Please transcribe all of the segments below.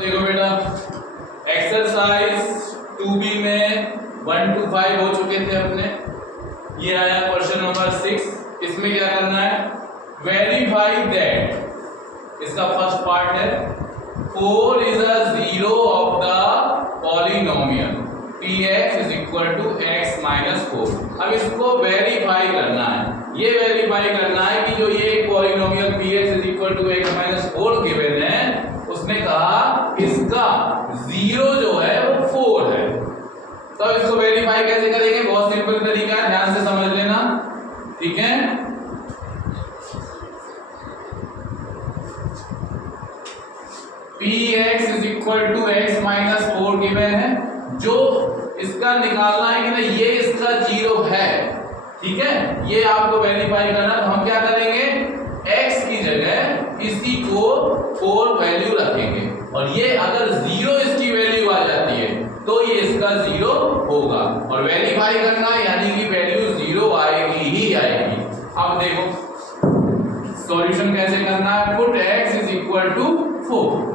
देखो बेटा, exercise 2B में 1 to 5 हो चुके थे अपने। ये आया क्वेश्चन नंबर 6। इसमें क्या करना है, वेरीफाई दैट, इसका फर्स्ट पार्ट है 4 is a zero of the polynomial px is equal to x minus 4। अब इसको वेरीफाई करना है। ये वेरीफाई करना है कि जो ये polynomial px is equal to x minus 4 given है, उसने कहा इसका जीरो जो है वो 4 है। तो अब इसको वेरीफाई कैसे करेंगे, बहुत सिंपल तरीका है, ध्यान से समझ लेना, ठीक है। px is equal to x minus 4 given है, जो इसका निकालना है कि ना ये इसका जीरो है, ठीक है। ये आपको वेरीफाई करना है। तो हम क्या करेंगे, x की जगह इसी को 4 वैल्यू रखेंगे, और ये अगर जीरो इसकी वैल्यू आ जाती है तो ये इसका जीरो होगा, और वेरीफाई करना है यानी कि वैल्यू जीरो आएगी ही आएगी। अब देखो सॉल्यूशन कैसे करना है, put x is equal to 4।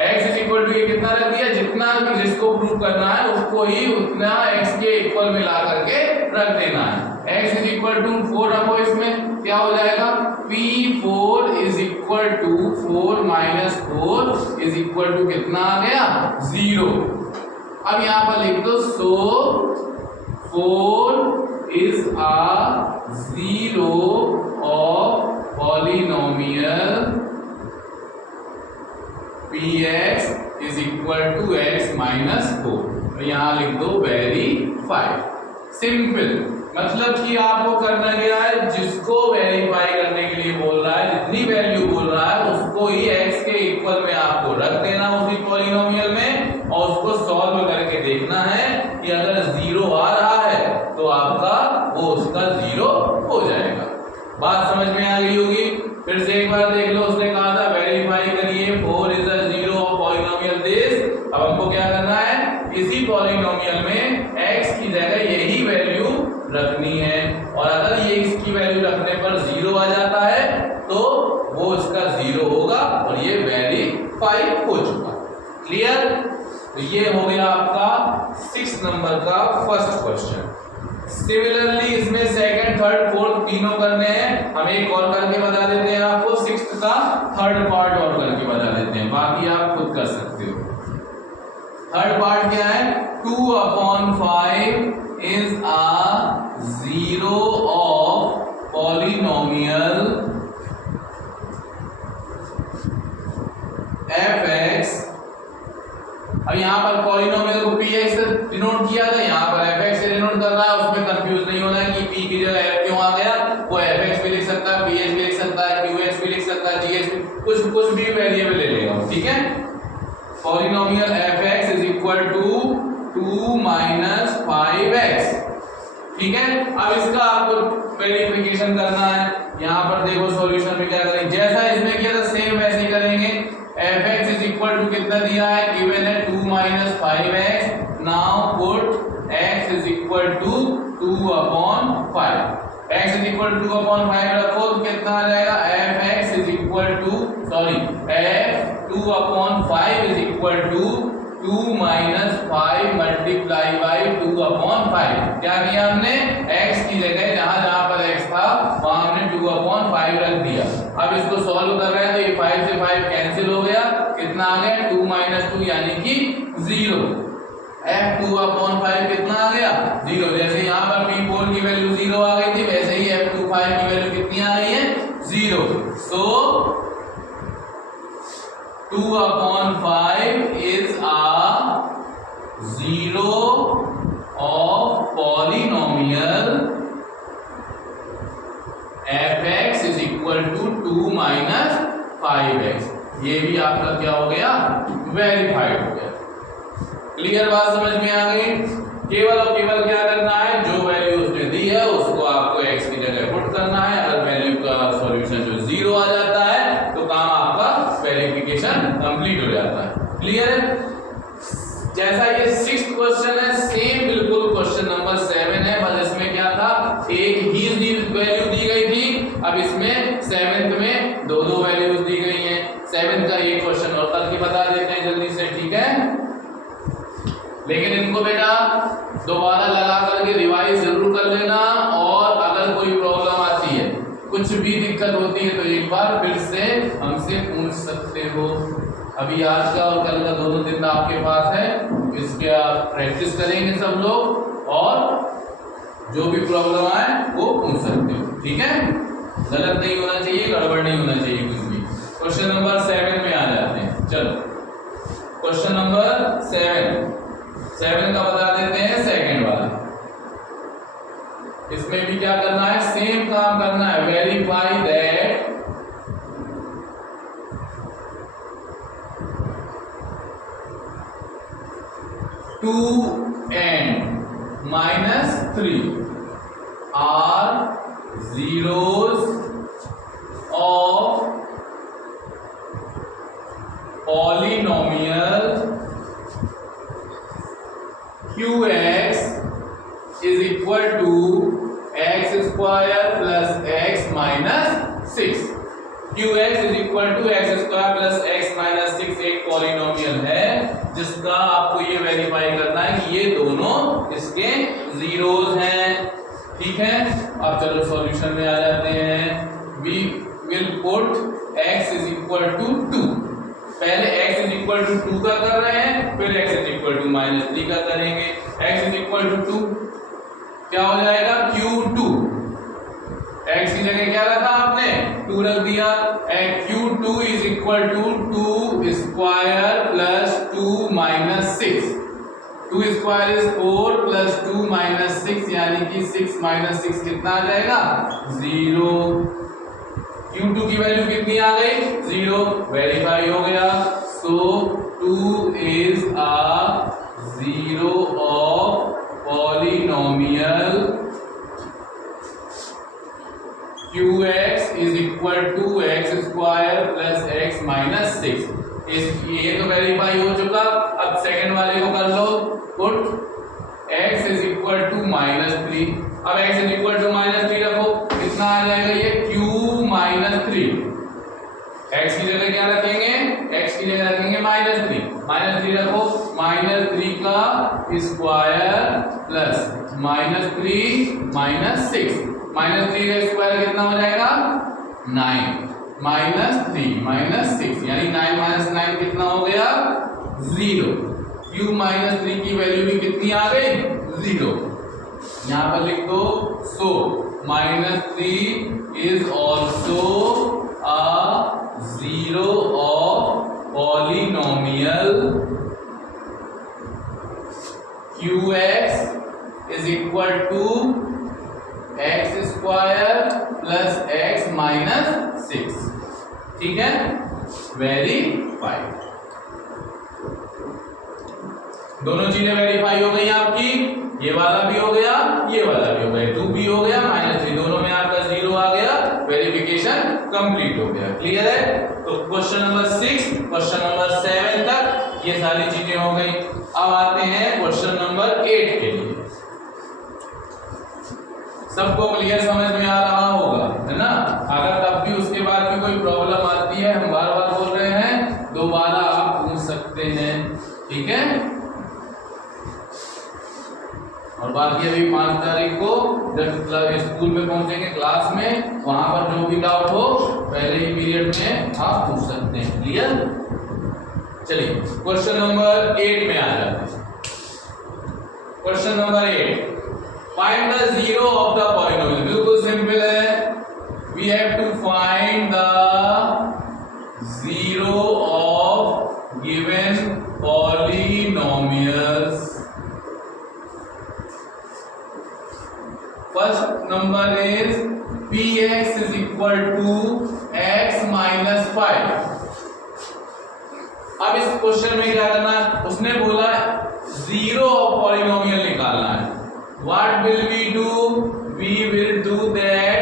x is equal to ये कितना रख दिया, जितना जिसको प्रूव करना है उसको ही उतना x के इक्वल मिला करके रख देना है। x इज इक्वल टू 4 रखो, इसमें क्या हो जाएगा, p4 is equal to 4 minus 4 is equal to कितना आ गया, 0। अब यहां पर लिख दो, so 4 is a zero of polynomial px is equal to x minus 4। तो यहां लिख दो वेरीफाई। सिंपल, मतलब कि आपको करना क्या है, जिसको वेरीफाई करने के लिए बोल रहा है, जितनी वैल्यू बोल रहा है उसको ही x के इक्वल में आपको रख देना उसी पॉलिनोमियल में, और उसको सॉल्व करके देखना है कि अगर जीरो आ रहा है तो आपका वो उसका जीरो हो जाएगा। बात समझ में आ गई होगी। फिर से एक बार देख लो, उसने कहा था वेरीफाई करिए 4 is a zero of polynomial this. अब हमको क्या करना है, इसी पॉलिनोमियल में x की जगह यही वैल्यू रखनी है, और अगर ये इसकी वैल्यू रखने पर जीरो आ जाता है तो वो इसका जीरो होगा, और ये वेरीफाई हो चुका। क्लियर। तो ये हो गया आपका 6 नंबर का फर्स्ट क्वेश्चन। सिमिलरली इसमें सेकंड, थर्ड, फोर्थ तीनों करने हैं। हम एक और करके बता देते हैं आपको, 6th का थर्ड पार्ट और करके बता देते हैं, बाकी आप खुद कर सकते हो। थर्ड पार्ट क्या है, 2/5 is a zero of polynomial fx। अब यहाँ पर पॉलिनोमियल को px से डिनोट किया था, यहाँ पर fx से डिनोट कर रहा है, उसमें कंफ्यूज नहीं होना है कि p की जगह f क्यों आ गया। वो fx भी लिख सकता है, px भी लिख सकता है, qx भी लिख सकता है, gx भी, कुछ भी वेरिएबल ले लेगा, ठीक है। Polynomial fx is equal to 2 minus 5x, ठीक है। अब इसका आपको वेरिफिकेशन करना है। यहाँ पर देखो सॉल्यूशन में क्या करेंगे, जैसा इसमें किया था सेम वैसे ही करेंगे। fx इज इक्वल टू कितना दिया है, गिवन है 2 minus 5x। Now put x is equal to 2/5। x is equal to 2/5 रखो तो कितना आ जाएगा, fx is equal to f 2/5 is equal to 2 minus 5 multiply by 2/5। क्या किया हमने, x की जगह जहां जहां पर x था वहां हमने 2/5 रख दिया। अब इसको सॉल्व कर रहे हैं तो ये 5 से 5 कैंसिल हो गया, कितना आ गया, 2 माइनस 2 यानी कि 0। f 2/5 कितना आ गया, 0। जैसे यहाँ पर p4 की वैल्यू 0 आ गई थी, वैसे ही f25 की वैल्यू कितनी आ गई है, 0। सो 2/5 is a zero of polynomial fx is equal to 2 minus 5x। ये भी आपका क्या हो गया, वेरीफाइड हो गया। क्लियर, बात समझ में आ गई। केवल और केवल क्या करना है, जो वैल्यू उसने दी है उसको आपको x की जगह पुट करना है। अगर वैल्यू का सॉल्यूशन जो 0 आ जाता है तो काम आपका वेरिफिकेशन कंप्लीट हो जाता है। क्लियर है। जैसा ये 6th क्वेश्चन है, सेम बिल्कुल क्वेश्चन नंबर 7 है, बस इसमें क्या था, एक ही वैल्यू दी गई थी। अब इसमें 7th में दो वैल्यूज दी गई हैं। 7th का एक क्वेश्चन और करके बता देते हैं लेकिन इनको बेटा दोबारा लगा करके रिवाइज जरूर कर लेना, और अगर कोई प्रॉब्लम आती है, कुछ भी दिक्कत होती है, तो एक बार फिर से हमसे पूछ सकते हो। अभी आज का और कल का दोनों दिन आपके पास है, इसके आप प्रैक्टिस करेंगे सब लोग, और जो भी प्रॉब्लम आए वो पूछ सकते हो, ठीक है। गलत नहीं होना चाहिए, गड़बड़ नहीं होना चाहिए कुछ भी। क्वेश्चन नंबर 7 में आ जाते हैं। चलो क्वेश्चन नंबर 7 का बता देते हैं, सेकंड वाला। इसमें भी क्या करना है, सेम काम करना है, verify that two and -3 are zeros of polynomial qx is equal to x square plus x minus 6। qx is equal to x square plus x minus 6 एक पॉलिनोमियल है जिसका आपको ये वेरीफाई करना है कि ये दोनों इसके जीरोस हैं, ठीक है। अब चलो सॉल्यूशन में आ जाते हैं। We will put x is equal to 2। पहले x is equal to 2 का कर रहे हैं, फिर x is equal to -3 का करेंगे। x is equal to 2 क्या हो जाएगा, q2। x की जगह क्या रखा आपने, 2 रख दिया। q2 is equal to 2 square plus 2 minus 6। 2 square is 4 plus 2 minus 6 यानी कि 6 minus 6 कितना आ जाएगा, 0। q2 की वैल्यू कितनी आ गई, 0। वेरीफाई हो गया। सो 2 is a zero of polynomial qx is equal to x square plus x minus 6। ये तो वेरीफाई हो चुका। अब सेकंड वाले को कर लो, put x is equal to -3। अब x is equal to -3 रखो, कितना आ जाएगा ये, q -3। x की जगह क्या रखेंगे, x की जगह रखेंगे -3 रखो। -3 का स्क्वायर प्लस -3 -6, -3 का स्क्वायर कितना हो जाएगा, 9 -3 -6 यानी 9 - 9 कितना हो गया, 0। q -3 की वैल्यू भी कितनी आ गई, 0। यहाँ पर लिख दो। सो -3 is also a zero of polynomial qx is equal to x square plus x minus 6। ठीक है, वेरीफाई। दोनों चीजें वेरीफाई हो गई आपकी, ये वाला भी हो गया, ये वाला भी हो गया, 2 भी हो गया, -3 दोनों में आपका 0 आ गया, वेरिफिकेशन कंप्लीट हो गया। क्लियर है। तो क्वेश्चन नंबर 6 क्वेश्चन नंबर 7 तक ये सारी चीजें हो गई। अब आते हैं क्वेश्चन नंबर 8 के लिए। सबको क्लियर समझ में आ रहा होगा, है ना। अगर तब भी उसके बाद भी कोई प्रॉब्लम आती है, हम बार बार बोल रहे हैं, दोबारा आप पूछ सकते हैं, ठीक है। और बाकी अभी 5 तारीख को जब स्कूल में पहुंचेंगे क्लास में, वहां पर जो भी डाउट हो पहले ही पीरियड में आप पूछ सकते हैं। क्लियर। चलिए क्वेश्चन नंबर 8 में आ जाते हैं। Question number 8, find the zero of the polynomial. बिल्कुल सिंपल है, we have to find the zero of given polynomials. First number is px is equal to x minus 5। अब इस क्वेश्चन में क्या करना है, उसने बोला जीरो ऑफ पॉलिनोमियल निकालना है। What will we do, we will do that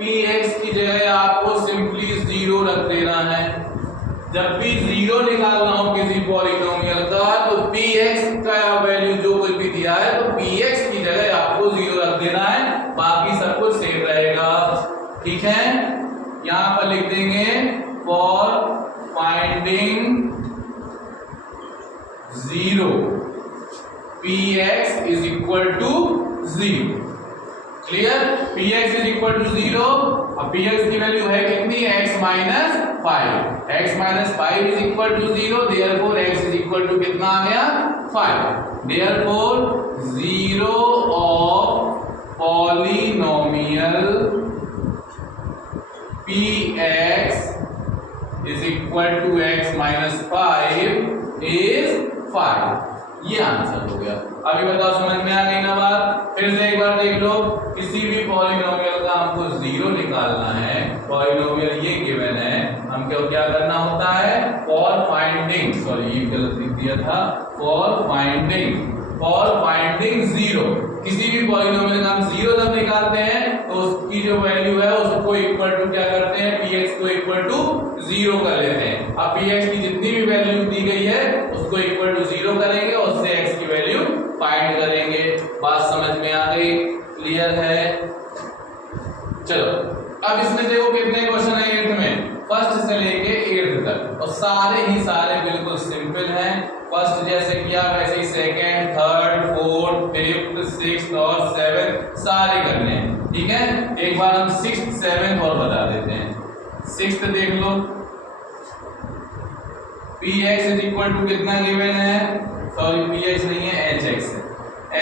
px की जगह आपको सिंपली 0 रख देना है। जब भी 0 निकालना हो किसी पॉलिनोमियल का, तो px का वैल्यू जो कुछ भी दिया है, तो px की जगह आपको 0 रख देना है, बाकी सब कुछ सेम रहेगा। ठीक है, यहां पर लिख देंगे for finding 0 px is equal to 0। Clear, px is equal to 0। अब px की वैल्यू है कितनी, x minus 5। x minus 5 is equal to 0, therefore x is equal to कितना आ गया, 5। Therefore 0 of polynomial px is equal to x minus 5 is 5। ये answer हो गया। अभी बताओ समझ में आ गई ना बात। फिर से एक बार देख लो, किसी भी पॉलिनोमियल का हमको 0 निकालना है, पॉलिनोमियल ये गिवन है, हमको क्या करना होता है, फॉर फाइंडिंग, सॉरी ये गलत लिख दिया था, फॉर फाइंडिंग 0। किसी भी पॉलिनोमियल का हम 0 जब निकालते हैं तो उसकी जो वैल्यू है उसको इक्वल टू क्या करते हैं, px को इक्वल टू 0 कर लेते हैं। अब px की जितनी भी वैल्यू दी गई है उसको इक्वल टू 0 करेंगे और उससे x की वैल्यू फाइंड करेंगे। बात समझ में आ गई, क्लियर है। चलो अब इसमें देखो कितने क्वेश्चन है 8th में, फर्स्ट से लेके 8th तक, और सारे ही सारे बिल्कुल सिंपल हैं। फर्स्ट जैसे किया वैसे ही second, third, fourth, fifth, sixth और 7 सारे करने हैं, ठीक है। एक बार हम 6th 7th और बता देते हैं। 6th देख लो, px इज इक्वल टू कितना गिवन है, सॉरी px नहीं है hx है।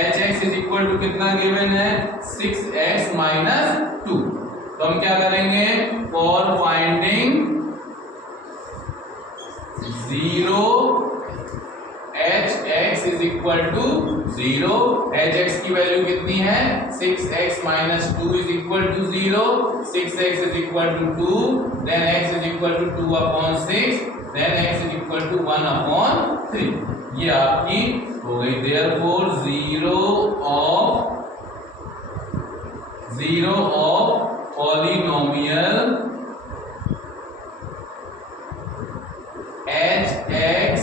hx इज इक्वल टू कितना गिवन है, 6x माइनस 2। तो हम क्या करेंगे, for finding 0 hx is equal to 0, hx की वैल्यू कितनी है, 6x minus 2 is equal to 0, 6x is equal to 2, then x is equal to 2/6, then x is equal to 1/3। ये आपकी हो गई। Therefore 0 of polynomial hx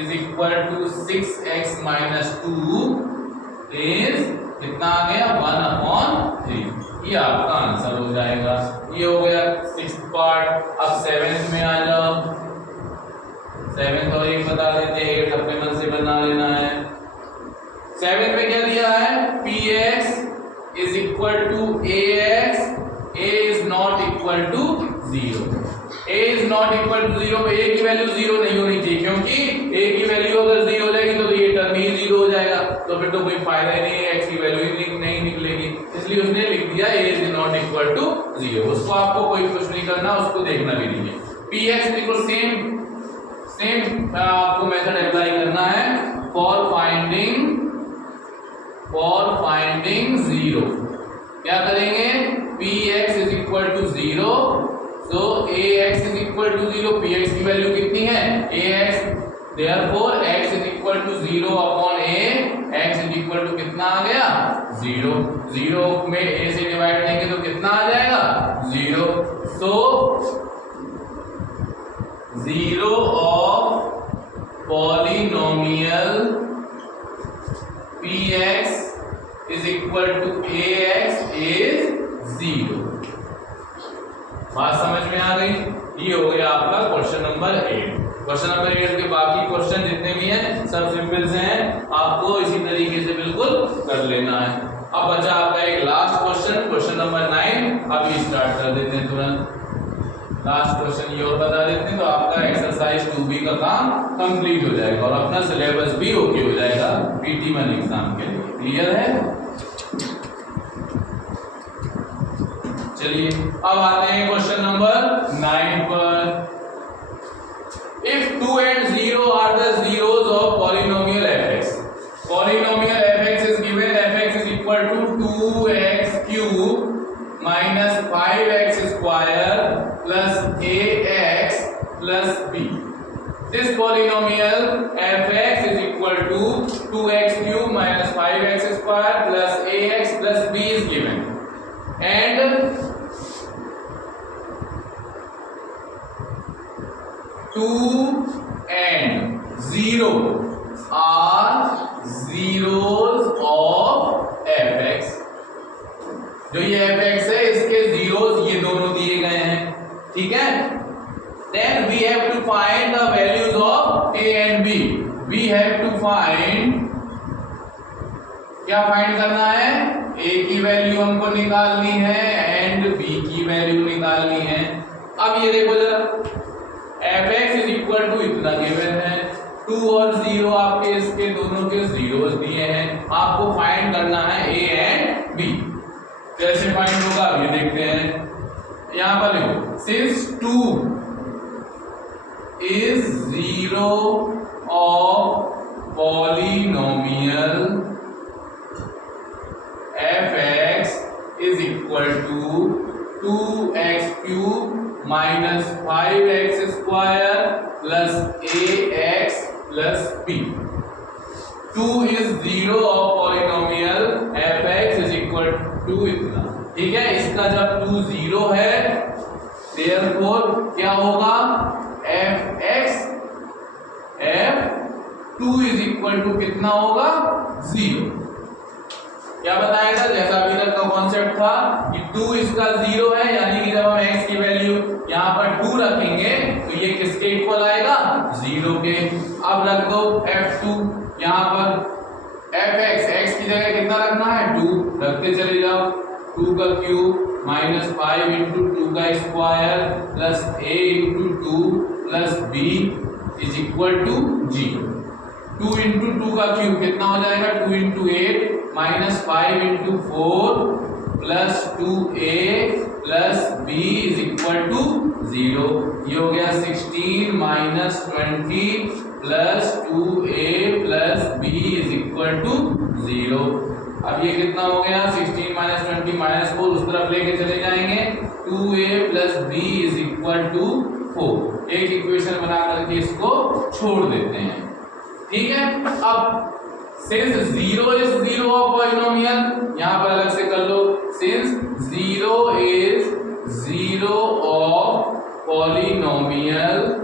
is equal to 6x minus 2 is कितना आ गया, 1/3। ये आपका आंसर हो जाएगा। ये हो गया 6th पार्ट। अब 7th में आ जाओ। 7th और एक बता देते हैं, 8th अपने मन से बना लेना है। 7th में क्या दिया है, px is equal to ax, a is not equal to 0। a is not equal to 0, a की वैल्यू 0 नहीं होनी चाहिए, क्योंकि a की वैल्यू अगर 0 हो जाएगी तो ये टर्म ही 0 हो जाएगा, तो फिर तो कोई फायदा ही नहीं है, x की वैल्यू ही नहीं निकलेगी। इसलिए उसने लिख दिया a is not equal to 0। उसको आपको कोई कुछ नहीं करना, उसको देखना भी नहीं है। px बिल्कुल सेम आपको मेथड अप्लाई करना है, फॉर फाइंडिंग 0। क्या करेंगे, px is equal to 0, so ax is equal to 0, px की वैल्यू कितनी है, ax, therefore x is equal to 0 upon a, x is equal to कितना आ गया, 0। 0 में a से डिवाइड देंगे तो कितना आ जाएगा, 0। So 0 of polynomial px is equal to ax is 0। बात समझ में आ गई। ये हो गया आपका क्वेश्चन नंबर 8। क्वेश्चन नंबर 8 के बाकी क्वेश्चन जितने भी हैं सब सिंपल से हैं, आपको इसी तरीके से बिल्कुल कर लेना है। अब बचा आपका एक लास्ट क्वेश्चन नंबर 9। अभी स्टार्ट कर देते हैं तुरंत। लास्ट क्वेश्चन ये और बता देते हैं तो आपका एक्सरसाइज 2B का काम कंप्लीट हो जाएगा और अपना सिलेबस भी ओके हो जाएगा PT1 एग्जाम के लिए। क्लियर है। चलिए अब आते हैं क्वेश्चन नंबर 9 पर। If 2 and 0 are the zeros of polynomial fx, polynomial fx is given, fx is equal to 2x cube minus 5x square plus ax plus b. This polynomial fx is equal to 2x cube minus 5x square plus ax plus b is given, and 2 and 0 are zeros of fx। जो ये fx है इसके zeros ये दोनों दिए गए हैं, ठीक है। Then we have to find the values of a and b. We have to find क्या फाइंड करना है, ए की वैल्यू हमको निकालनी है एंड बी की वैल्यू निकालनी है। अब ये देखो जरा, fx इज इक्वल टू इतना गिवन है, 2 और 0 आपके इसके दोनों के जीरोस दिए हैं, आपको फाइंड करना है a एंड b। कैसे फाइंड होगा ये देखते हैं। यहां पर लिखो, since 2 is 0 of polynomial fx is equal to 2x cube minus 5x square plus ax plus b। 2 is 0 of polynomial fx is equal to इतना, ठीक है। इसका जब 2 0 है, therefore क्या होगा, fx f2 is equal to कितना होगा, 0। क्या बताया था, जैसा अभी तक का कॉन्सेप्ट था कि 2 इसका 0 है, यानी कि जब हम x की वैल्यू यहाँ पर 2 रखेंगे तो ये किसके इक्वल आएगा, 0 के। अब रख दो f2 यहाँ पर, fx x की जगह कितना रखना है, 2 रखते चले जाओ, 2 का क्यूब माइनस 5 इंटू 2 का square plus a into 2 plus b is equal to 0। 2 into 2 का क्यूब कितना हो जाएगा, 2 into 8 minus 5 into 4 plus 2a plus b is equal to 0। ये हो गया 16 minus 20 plus 2a plus b is equal to 0। अब ये कितना हो गया, 16 माइनस 20 माइनस 4 उस तरफ लेके चले जाएंगे, 2a plus b is equal to 4। एक इक्वेशन बना करके इसको छोड़ देते हैं, ठीक है। अब सिंस 0 इज 0 ऑफ पॉलिनोमियल, यहां पर अलग से कर लो, since 0 is 0 of polynomial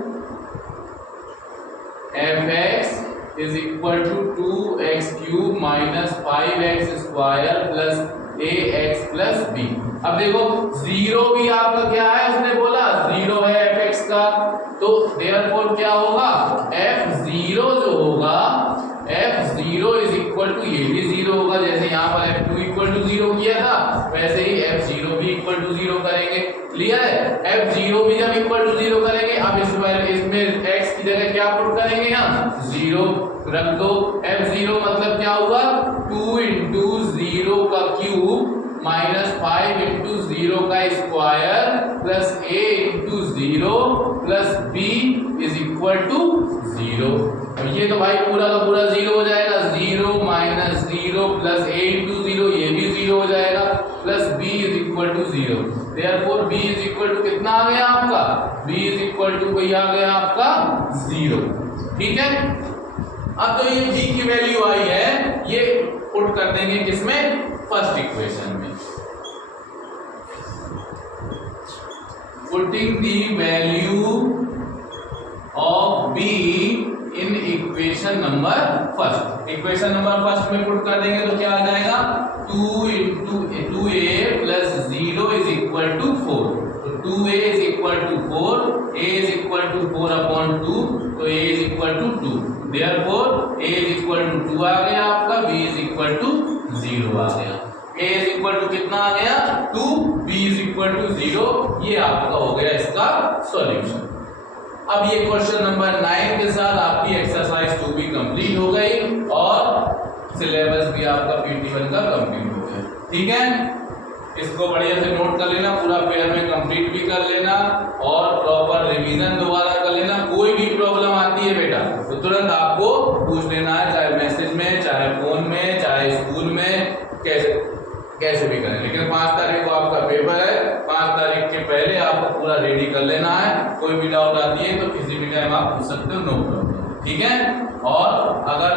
fx is equal to 2x cube minus 5x square plus ax plus b। अब देखो 0 भी आपका क्या है, उसने बोला 0 है fx का, तो therefore क्या होगा, f0 जो होगा, f0 इज इक्वल टू, ये भी 0 होगा, जैसे यहाँ पर f2 इक्वल टू 0 किया था वैसे ही f0 भी इक्वल टू 0 करेंगे। क्लियर है, f0 भी जब इक्वल टू 0 करेंगे, अब इसमें x की जगह क्या पुट करेंगे, यहाँ 0 रख दो। f0 मतलब क्या हुआ, 2 इंटू 0 का क्यूब माइनस 5 इंटू 0 का square plus a into 0 plus b is equal to 0। ये तो भाई पूरा का पूरा 0 हो जाएगा, 0 माइनस 0 प्लस a इंटू 0, ये भी 0 हो जाएगा, plus b is equal to 0। Therefore b is equal to कितना आ गया आपका, b इज इक्वल टू वही आ गया आपका 0, ठीक है। अब तो ये b की वैल्यू आई है, ये पुट कर देंगे किसमें, फर्स्ट इक्वेशन में। Putting the value of b in equation number first, equation number first में पुट कर देंगे तो क्या आ जाएगा, 2 into 2a plus 0 is equal to 4। तो 2a is equal to 4, a is equal to 4 upon 2, तो a is equal to 2। Therefore a is equal to 2 आ गया आपका, b इज इक्वल टू 0 आ गया। a इज इक्वल टू कितना आ गया, 2, b is equal to 0। ये आपका हो गया इसका सॉल्यूशन। अब ये क्वेश्चन नंबर 9 के साथ आपकी एक्सरसाइज 2 भी कंप्लीट हो गई और सिलेबस भी आपका PT1 का कंप्लीट हो गया, ठीक है। इसको बढ़िया से नोट कर लेना, पूरा पेयर में कंप्लीट भी कर लेना और प्रॉपर रिवीजन दोबारा कर लेना। कोई भी प्रॉब्लम आती है बेटा तो तुरंत आपको पूछ लेना है, चाहे मैसेज में, चाहे फोन में, चाहे स्कूल में, कैसे भी करें। लेकिन 5 तारीख को आपका पेपर है, 5 तारीख के पहले आपको पूरा रेडी कर लेना है। कोई भी डाउट आती है तो किसी भी टाइम आप पूछ सकते हो, नो प्रॉब्लम, ठीक है। और अगर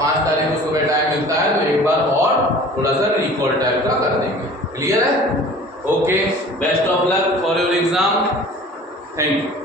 5 तारीख को सुबह टाइम मिलता है तो एक बार और थोड़ा सा रिकॉल टाइप का कर देंगे। क्लियर है, okay, best of luck for your exam, thank you.